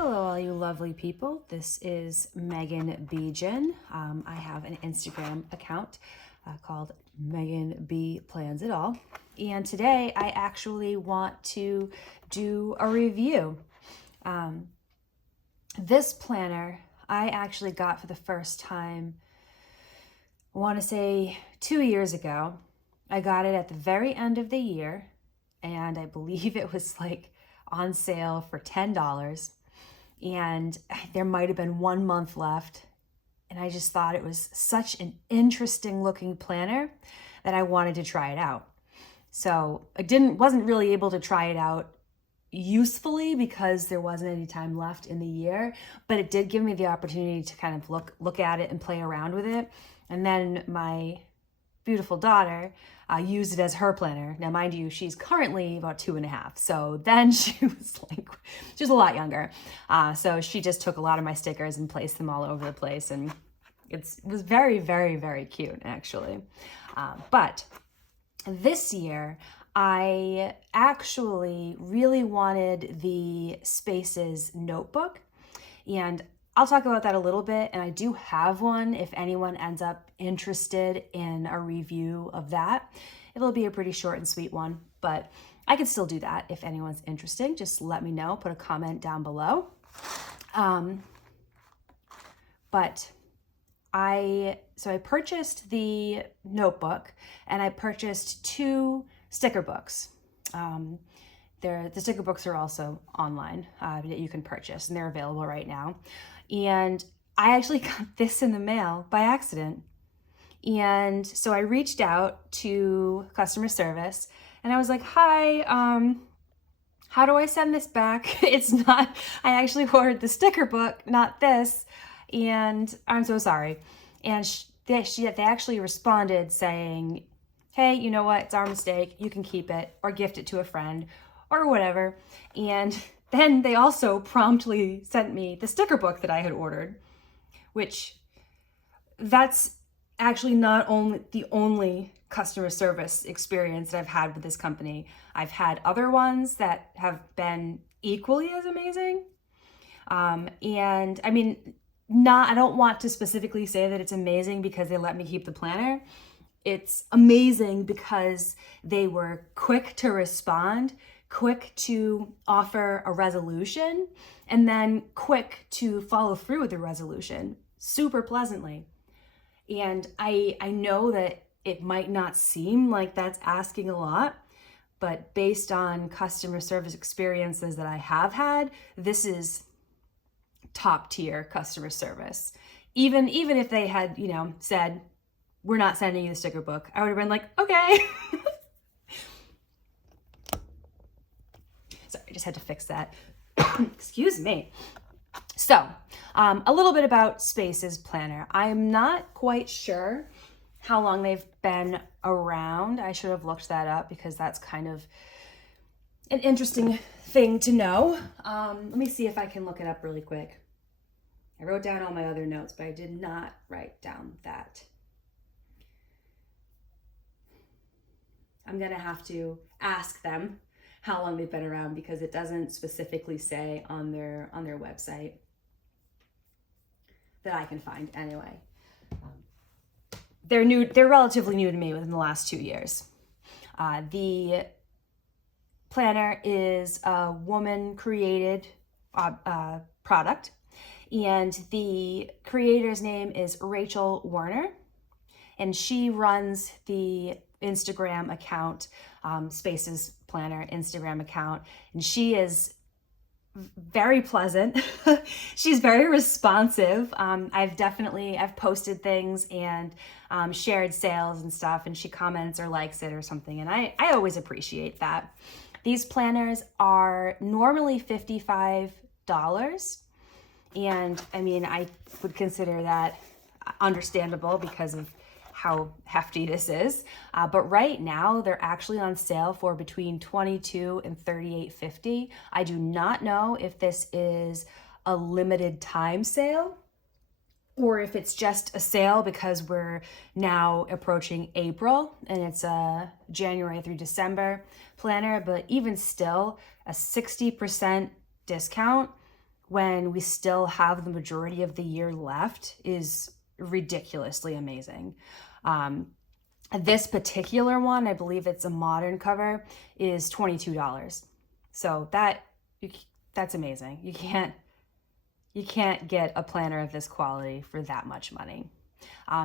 Hello, all you lovely people. This is Megan Bejan. I have an Instagram account called Megan B Plans It All. And today I actually want to do a review. This planner I actually got for the first time, I want to say 2 years ago. I got it at the very end of the year, and I believe it was like on sale for $10. And there might have been 1 month left. And I just thought it was such an interesting looking planner that I wanted to try it out. So I wasn't really able to try it out usefully because there wasn't any time left in the year, but it did give me the opportunity to kind of look at it and play around with it. And then my beautiful daughter used it as her planner. Now, mind you, she's currently about 2.5. So then she was a lot younger. So she just took a lot of my stickers and placed them all over the place. And it was very, very, very cute, actually. But this year, I actually really wanted the Spaces notebook. And I'll talk about that a little bit, and I do have one if anyone ends up interested in a review of that. It'll be a pretty short and sweet one, but I could still do that if anyone's interested. Just let me know, put a comment down below. But I purchased the notebook, and I purchased 2 sticker books. The sticker books are also online that you can purchase, and they're available right now. And I actually got this in the mail by accident. And so I reached out to customer service and I was like, hi, how do I send this back? It's not, I actually ordered the sticker book, not this. And I'm so sorry. And they actually responded saying, hey, you know what? It's our mistake. You can keep it or gift it to a friend or whatever. And then they also promptly sent me the sticker book that I had ordered, which that's actually not only the only customer service experience that I've had with this company. I've had other ones that have been equally as amazing. And I mean, I don't want to specifically say that it's amazing because they let me keep the planner. It's amazing because they were quick to respond, quick to offer a resolution, and then quick to follow through with the resolution super pleasantly. And I know that it might not seem like that's asking a lot, but based on customer service experiences that I have had, this is top tier customer service. Even if they had, said, we're not sending you the sticker book, I would have been like, okay. Sorry, I just had to fix that. Excuse me. So, a little bit about Spaces Planner. I'm not quite sure how long they've been around. I should have looked that up because that's kind of an interesting thing to know. Let me see if I can look it up really quick. I wrote down all my other notes, but I did not write down that. I'm gonna have to ask them how long they've been around because it doesn't specifically say on their website that I can find anyway. They're relatively new to me within the last 2 years. The planner is a woman created product, and the creator's name is Rachel Werner, and she runs the Instagram account, Spaces Planner Instagram account, and she is very pleasant. She's very responsive. I've posted things and shared sales and stuff, and she comments or likes it or something, and I always appreciate that. These planners are normally $55, and I mean, I would consider that understandable because of how hefty this is, but right now they're actually on sale for between $22 and $38.50. I do not know if this is a limited time sale or if it's just a sale because we're now approaching April and it's a January through December planner, but even still, a 60% discount when we still have the majority of the year left is ridiculously amazing. This particular one, I believe it's a modern cover, is $22. So that's amazing. You can't get a planner of this quality for that much money.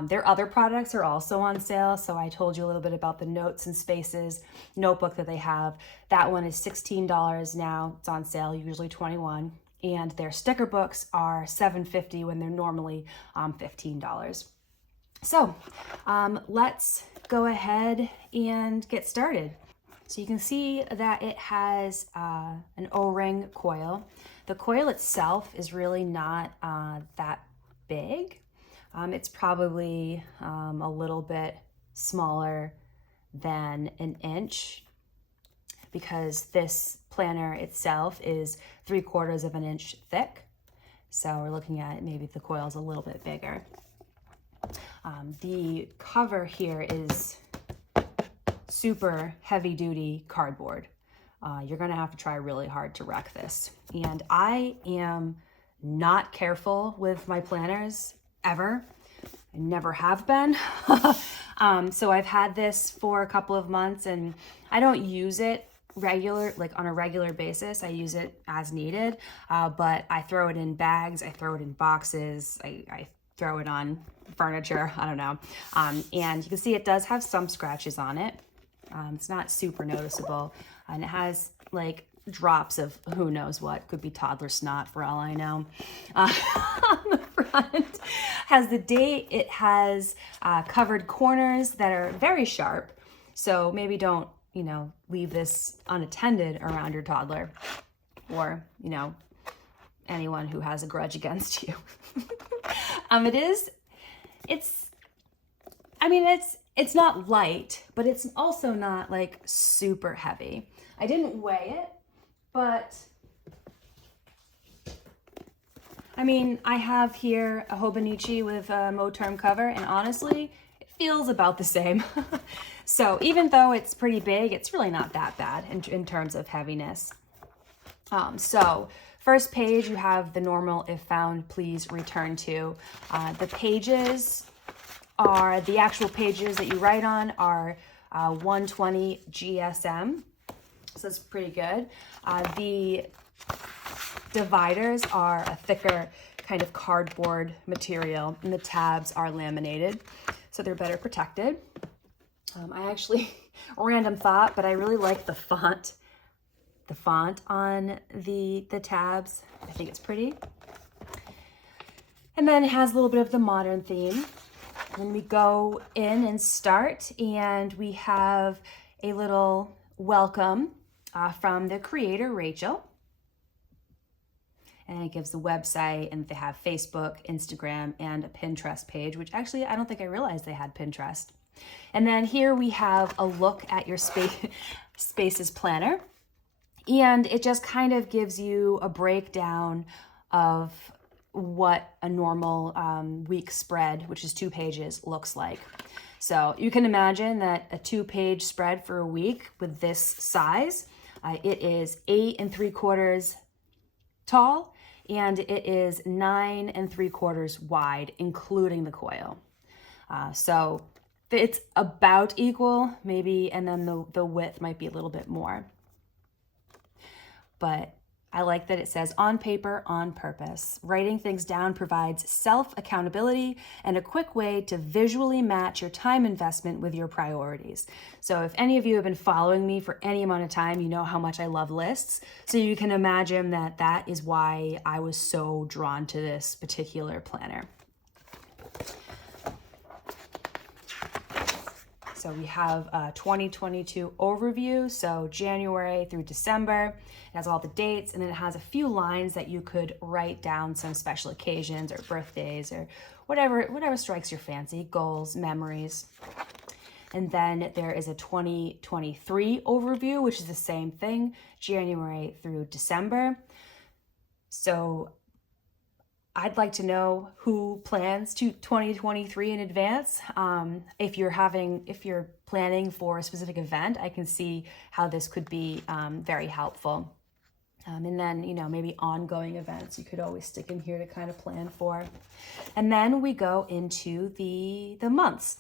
Their other products are also on sale. So I told you a little bit about the Notes and Spaces notebook that they have. That one is $16 now. It's on sale, usually $21. And their sticker books are $7.50 when they're normally $15. So let's go ahead and get started. So you can see that it has an O-ring coil. The coil itself is really not that big. It's probably a little bit smaller than an inch, because this planner itself is 3/4 of an inch thick. So we're looking at maybe the coil's a little bit bigger. The cover here is super heavy duty cardboard. You're gonna have to try really hard to wreck this. And I am not careful with my planners ever. I never have been. So I've had this for a couple of months and I don't use it on a regular basis. I use it as needed, but I throw it in bags, I throw it in boxes, I throw it on furniture, I don't know. And you can see it does have some scratches on it. It's not super noticeable, and it has like drops of who knows what, could be toddler snot for all I know. On the front has the date. It has covered corners that are very sharp, so maybe don't leave this unattended around your toddler or anyone who has a grudge against you. It's not light, but it's also not like super heavy. I didn't weigh it, but I have here a Hobonichi with a Moterm cover, and honestly, it feels about the same. So even though it's pretty big, it's really not that bad in terms of heaviness. So first page, you have the normal "if found, please return to." The pages are the actual pages that you write on are 120 GSM. So that's pretty good. The dividers are a thicker kind of cardboard material, and the tabs are laminated, so they're better protected. I actually, random thought, but I really like the font on the tabs. I think it's pretty. And then it has a little bit of the modern theme. Then we go in and start, and we have a little welcome from the creator, Rachel. And it gives the website, and they have Facebook, Instagram, and a Pinterest page, which actually I don't think I realized they had Pinterest. And then here we have a look at your Spaces planner. And it just kind of gives you a breakdown of what a normal week spread, which is 2 pages, looks like. So you can imagine that a 2-page spread for a week with this size, it is 8 3/4 tall, and it is 9 3/4 wide, including the coil. So it's about equal, maybe, and then the width might be a little bit more. But I like that it says "on paper, on purpose." Writing things down provides self-accountability and a quick way to visually match your time investment with your priorities. So if any of you have been following me for any amount of time, you know how much I love lists. So you can imagine that is why I was so drawn to this particular planner. So we have a 2022 overview, so January through December. It has all the dates, and then it has a few lines that you could write down some special occasions or birthdays or whatever strikes your fancy, goals, memories. And then there is a 2023 overview, which is the same thing, January through December. So I'd like to know who plans to 2023 in advance. If you're planning for a specific event, I can see how this could be very helpful. And then, you know, maybe ongoing events you could always stick in here to kind of plan for. And then we go into the months.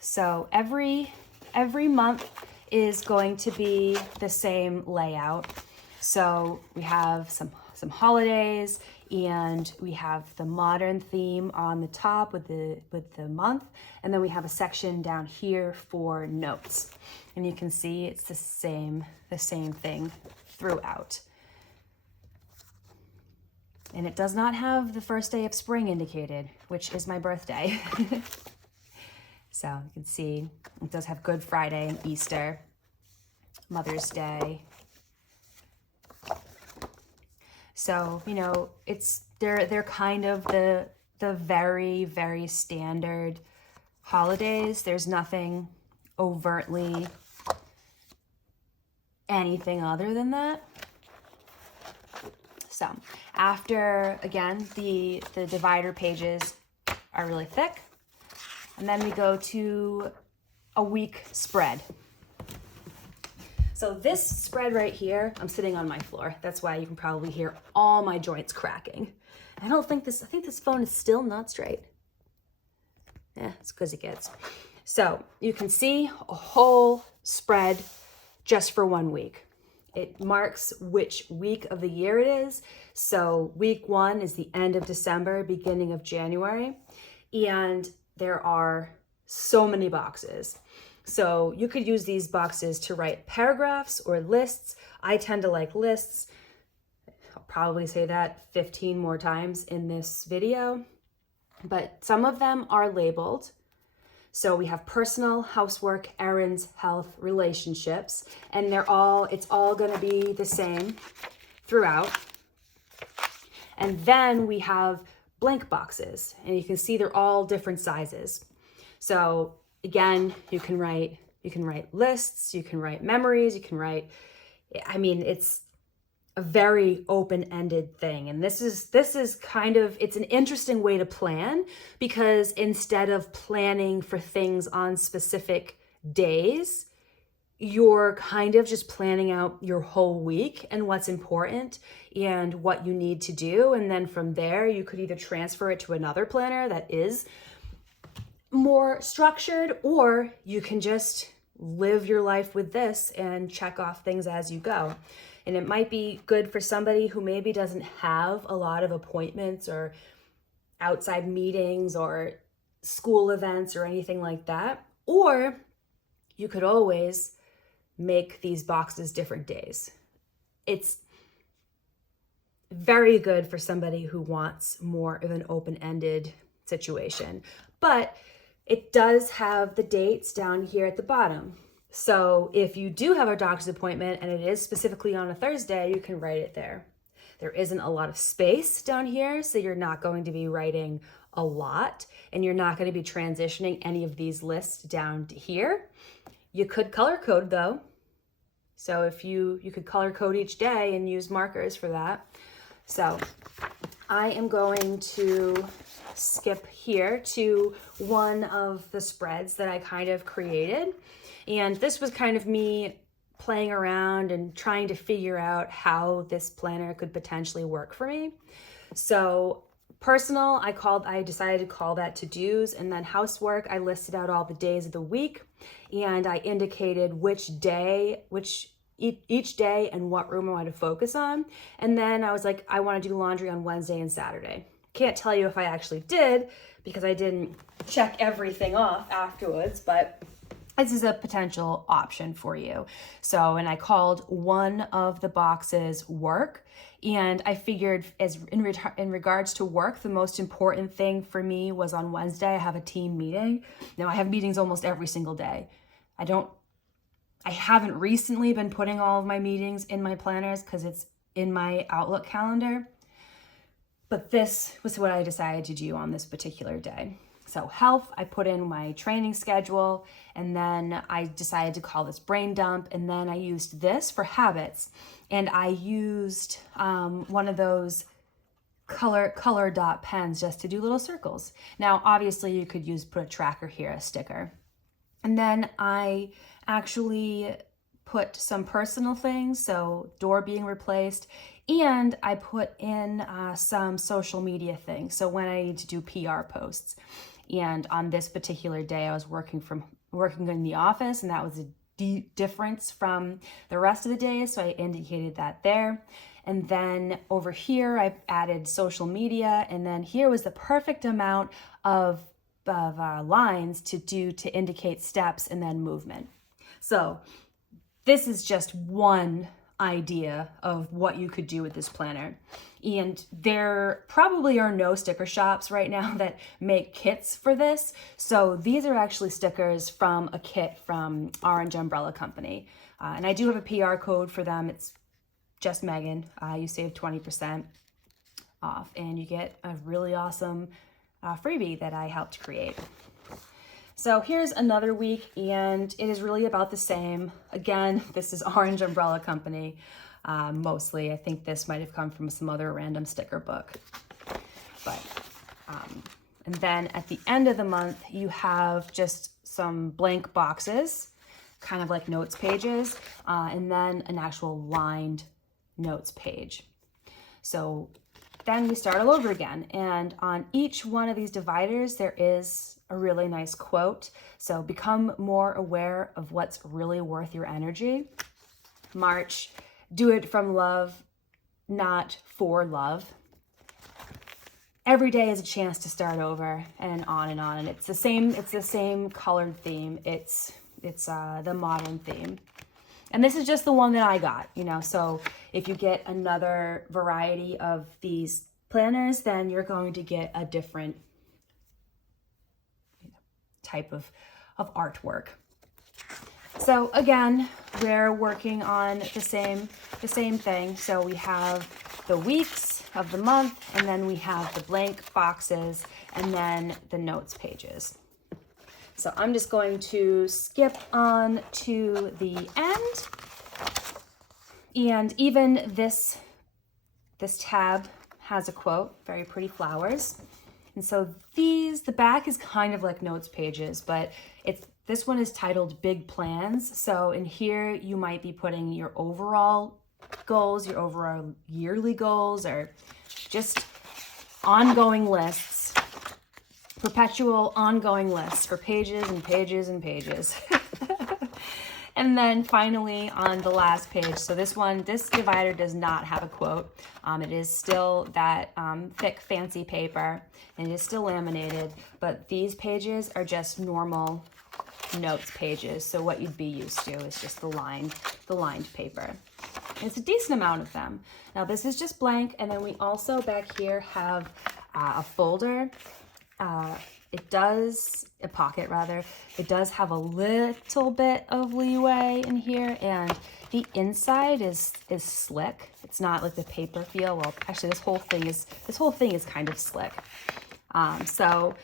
So every month is going to be the same layout. So we have some holidays, and we have the modern theme on the top with the month, and then we have a section down here for notes. And you can see it's the same thing throughout. And it does not have the first day of spring indicated, which is my birthday. So you can see it does have Good Friday and Easter, Mother's Day. So, you know, they're kind of the very, very standard holidays. There's nothing overtly anything other than that. So after, again, the divider pages are really thick. And then we go to a week spread. So this spread right here, I'm sitting on my floor. That's why you can probably hear all my joints cracking. I think this phone is still not straight. Yeah, it's because it gets. So you can see a whole spread just for 1 week. It marks which week of the year it is. So week 1 is the end of December, beginning of January. And there are so many boxes. So you could use these boxes to write paragraphs or lists. I tend to like lists. I'll probably say that 15 more times in this video. But some of them are labeled. So we have personal, housework, errands, health, relationships, and it's all going to be the same throughout. And then we have blank boxes, and you can see they're all different sizes. So again, you can write lists, you can write memories, you can write, I mean, it's a very open-ended thing. And this is kind of, it's an interesting way to plan, because instead of planning for things on specific days, you're kind of just planning out your whole week and what's important and what you need to do. And then from there, you could either transfer it to another planner that is more structured, or you can just live your life with this and check off things as you go. And it might be good for somebody who maybe doesn't have a lot of appointments or outside meetings or school events or anything like that. Or you could always make these boxes different days. It's very good for somebody who wants more of an open-ended situation. But it does have the dates down here at the bottom. So if you do have a doctor's appointment and it is specifically on a Thursday, you can write it there. There isn't a lot of space down here, so you're not going to be writing a lot, and you're not going to be transitioning any of these lists down to here. You could color code though. So if you could color code each day and use markers for that. So I am going to skip here to one of the spreads that I kind of created. And this was kind of me playing around and trying to figure out how this planner could potentially work for me. So personal, I decided to call that to-dos, and then housework, I listed out all the days of the week, and I indicated each day and what room I wanted to focus on. And then I was like, I want to do laundry on Wednesday and Saturday. Can't tell you if I actually did, because I didn't check everything off afterwards, but this is a potential option for you. So, and I called one of the boxes work, and I figured in regards to work, the most important thing for me was on Wednesday, I have a team meeting. Now I have meetings almost every single day. I haven't recently been putting all of my meetings in my planners because it's in my Outlook calendar, but this was what I decided to do on this particular day. So health, I put in my training schedule, and then I decided to call this brain dump, and then I used this for habits, and I used one of those color dot pens just to do little circles. Now, obviously you could put a tracker here, a sticker. And then I actually put some personal things, so door being replaced, And I put in some social media things. So when I need to do PR posts. And on this particular day, I was working in the office, and that was a difference from the rest of the day. So I indicated that there. And then over here, I've added social media. And then here was the perfect amount of lines to indicate steps and then movement. So this is just one idea of what you could do with this planner. And there probably are no sticker shops right now that make kits for this. So these are actually stickers from a kit from Orange Umbrella Company. And I do have a PR code for them. It's just Megan. You save 20% off and you get a really awesome freebie that I helped create. So here's another week, and it is really about the same. Again, this is Orange Umbrella Company, mostly. I think this might have come from some other random sticker book. But, and then at the end of the month, you have just some blank boxes, kind of like notes pages, and then an actual lined notes page. So then we start all over again. And on each one of these dividers, there is a really nice quote. So become more aware of what's really worth your energy. March, do it from love, not for love. Every day is a chance to start over, and on and on. And it's the same colored theme. It's the modern theme. And this is just the one that I got, so if you get another variety of these planners, then you're going to get a different type of artwork. So again, we're working on the same thing. So we have the weeks of the month, and then we have the blank boxes, and then the notes pages. So I'm just going to skip on to the end. And even this tab has a quote, very pretty flowers. And so the back is kind of like notes pages, but this one is titled Big Plans. So in here, you might be putting your overall goals, your overall yearly goals, or just ongoing lists, perpetual ongoing lists for pages and pages and pages. And then finally on the last page, so this divider does not have a quote. It is still that thick, fancy paper, and it is still laminated, but these pages are just normal notes pages. So what you'd be used to is just the lined paper. And it's a decent amount of them. Now this is just blank, and then we also back here have a folder. A pocket rather. It does have a little bit of leeway in here, and the inside is slick. It's not like the paper feel. Well, actually this whole thing is kind of slick. So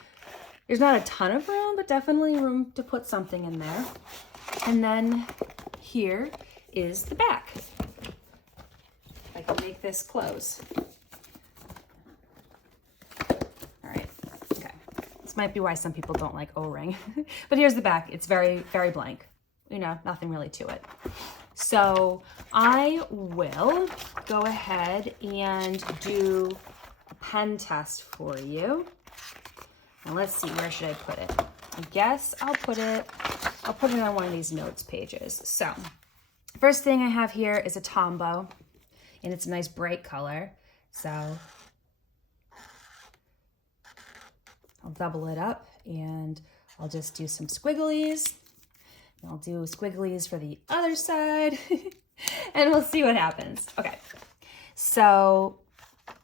there's not a ton of room, but definitely room to put something in there. And then here is the back. I can make this close. This might be why some people don't like O-ring. But here's the back. It's very, very blank. Nothing really to it. So I will go ahead and do a pen test for you. And let's see, where should I put it? I guess I'll put it on one of these notes pages. So first thing I have here is a Tombow, and it's a nice bright color. So I'll double it up, and I'll just do some squigglies. And I'll do squigglies for the other side, and we'll see what happens. Okay, so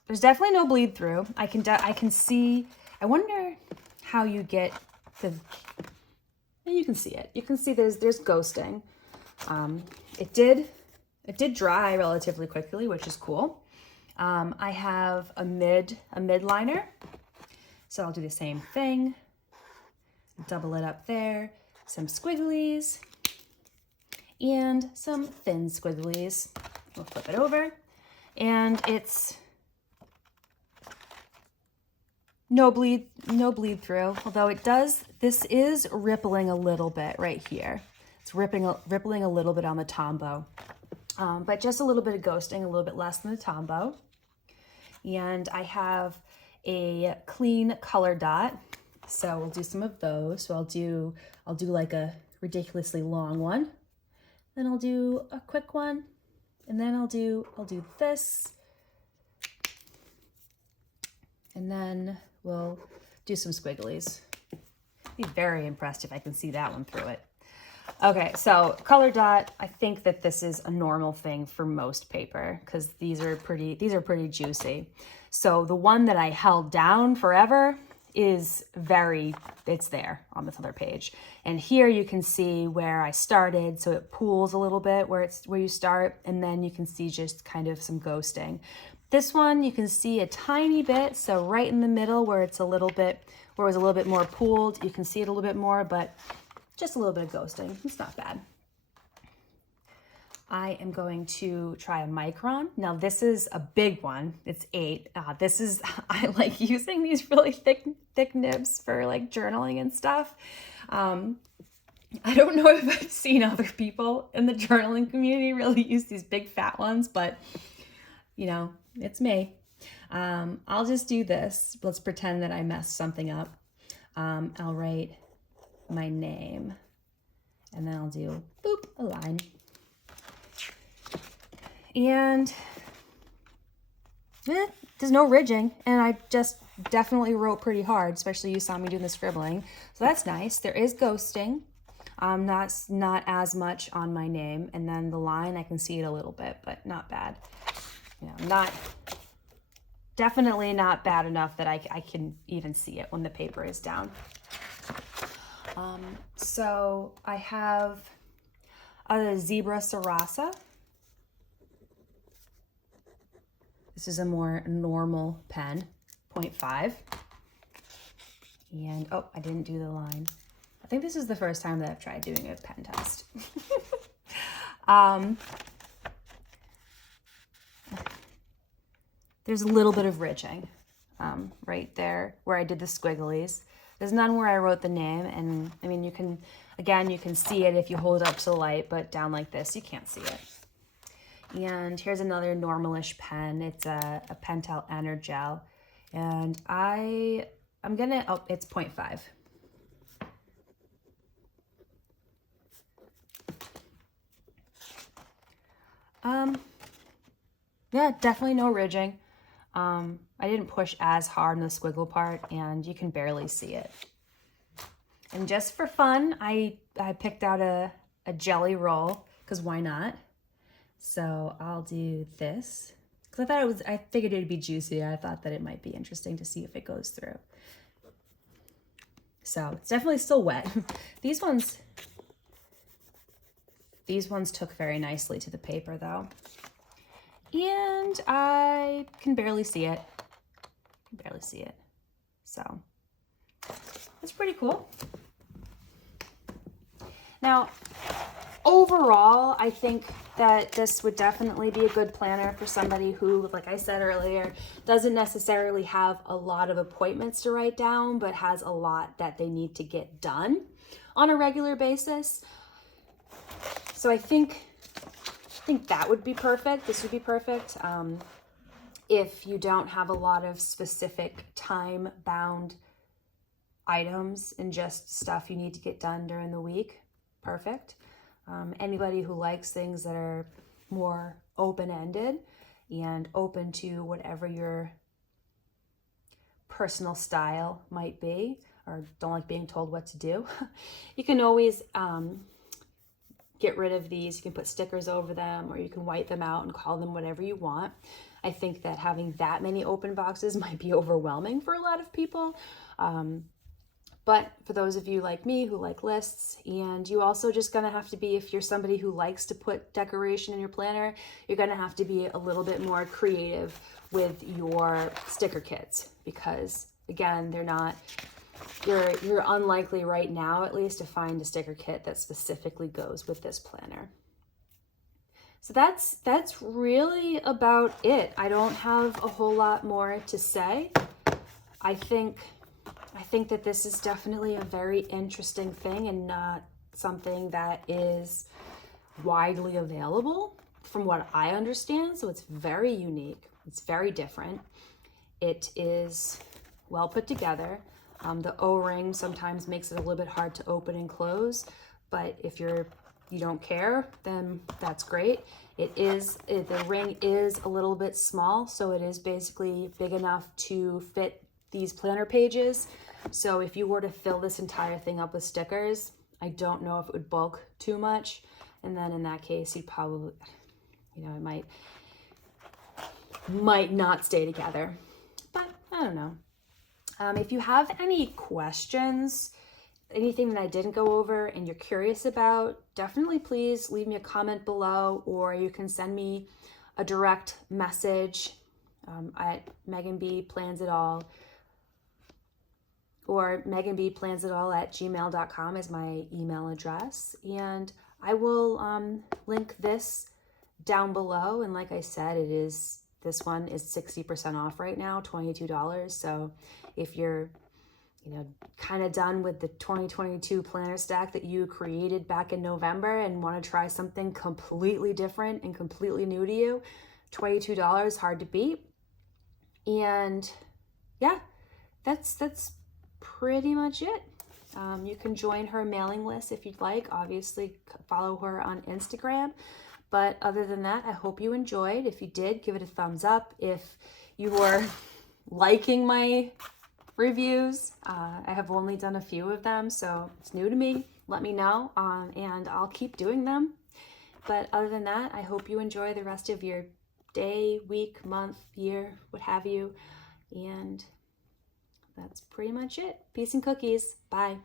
there's definitely no bleed through. I can see. I wonder how you get the. You can see it. You can see there's ghosting. It did dry relatively quickly, which is cool. I have a mid liner. So I'll do the same thing, double it up there, some squigglies, and some thin squigglies. We'll flip it over, and it's no bleed through, although this is rippling a little bit right here. It's rippling a little bit on the Tombow. but just a little bit of ghosting, a little bit less than the Tombow. And I have a clean color dot, so we'll do some of those. So I'll do like a ridiculously long one, then I'll do a quick one, and then I'll do this, and then we'll do some squigglies. Be very impressed if I can see that one through it. Okay, so color dot, I think that this is a normal thing for most paper because these are pretty juicy. So the one that I held down forever is it's there on this other page. And here you can see where I started, so it pools a little bit where you start, and then you can see just kind of some ghosting. This one you can see a tiny bit, so right in the middle where it was a little bit more pooled, you can see it a little bit more, but just a little bit of ghosting. It's not bad. I am going to try a micron. Now this is a big one. It's 8. I like using these really thick nibs for like journaling and stuff. I don't know if I've seen other people in the journaling community really use these big fat ones, but you know, it's me. I'll just do this. Let's pretend that I messed something up. I'll write my name, and then I'll do boop, a line. And there's no ridging, and I just definitely wrote pretty hard, especially you saw me doing the scribbling, so that's nice. There is ghosting, not as much on my name, and then the line I can see it a little bit, but not bad. You know, definitely not bad enough that I can even see it when the paper is down. So I have a Zebra Sarasa. This is a more normal pen, 0.5. And, oh, I didn't do the line. I think this is the first time that I've tried doing a pen test. There's a little bit of ridging right there where I did the squigglies. There's none where I wrote the name, and I mean, you can see it if you hold it up to the light, but down like this, you can't see it. And here's another normalish pen. It's a Pentel Energel, and I'm gonna, oh, it's 0.5. Yeah, definitely no ridging. I didn't push as hard in the squiggle part, and you can barely see it. And just for fun, I picked out a jelly roll, because why not? So I'll do this, because I figured it'd be juicy. I thought that it might be interesting to see if it goes through. So it's definitely still wet. These ones took very nicely to the paper though. And I can barely see it. So that's pretty cool. Now, overall, I think that this would definitely be a good planner for somebody who, like I said earlier, doesn't necessarily have a lot of appointments to write down, but has a lot that they need to get done on a regular basis. So I think that would be perfect. This would be perfect. If you don't have a lot of specific time-bound items and just stuff you need to get done during the week, perfect. Anybody who likes things that are more open-ended and open to whatever your personal style might be, or don't like being told what to do, you can always get rid of these. You can put stickers over them, or you can white them out and call them whatever you want. I think that having that many open boxes might be overwhelming for a lot of people. But for those of you like me who like lists, and you also just gonna have to be, if you're somebody who likes to put decoration in your planner, you're gonna have to be a little bit more creative with your sticker kits, because again, you're unlikely right now at least to find a sticker kit that specifically goes with this planner. So that's really about it. I don't have a whole lot more to say. I think that this is definitely a very interesting thing and not something that is widely available. from what I understand. So it's very unique. It's very different. It is well put together. The O-ring sometimes makes it a little bit hard to open and close, but if you don't care, then that's great. The ring is a little bit small, so it is basically big enough to fit these planner pages. So if you were to fill this entire thing up with stickers, I don't know if it would bulk too much. And then in that case, you'd probably, it might not stay together, but I don't know. If you have any questions, anything that I didn't go over and you're curious about, definitely please leave me a comment below, or you can send me a direct message at Megan B Plans It All, or meganbplansitall@gmail.com is my email address. And I will link this down below. And like I said, this one is 60% off right now, $22. So if you're kind of done with the 2022 planner stack that you created back in November and want to try something completely different and completely new to you, $22, hard to beat. And yeah, that's pretty much it. You can join her mailing list if you'd like. Obviously, follow her on Instagram. But other than that, I hope you enjoyed. If you did, give it a thumbs up. If you were liking my reviews, I have only done a few of them, so it's new to me. Let me know, and I'll keep doing them. But other than that, I hope you enjoy the rest of your day, week, month, year, what have you. And that's pretty much it. Peace and cookies. Bye.